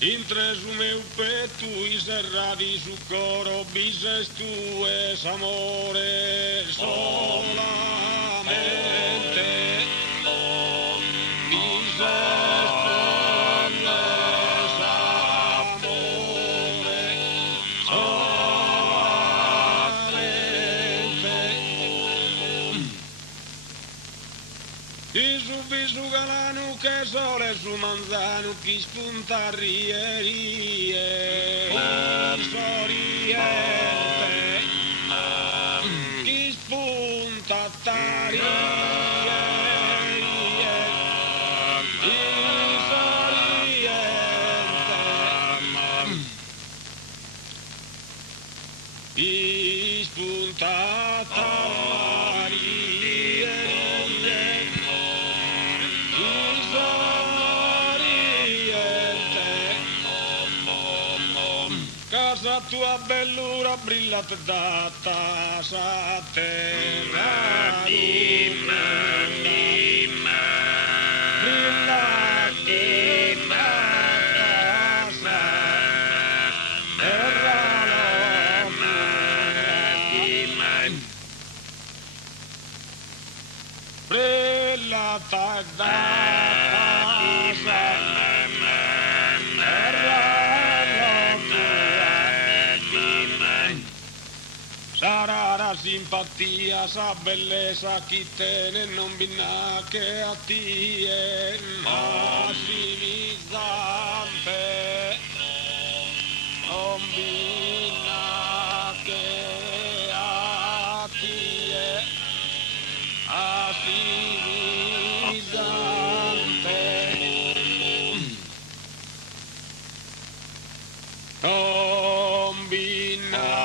Intre su meu petto i serrati su coro bises tu es amore solamente bises tu es amore solamente i su visu galanu che sole su manzano chi spunta rierie soriente chi spunta tarierie soriente chi spunta casa tua bellura brillata data sa terra brillata rara simpatia, sa bellezza chi te ne non binna che a tie massimizzante non binna che a tie assimizzante non binna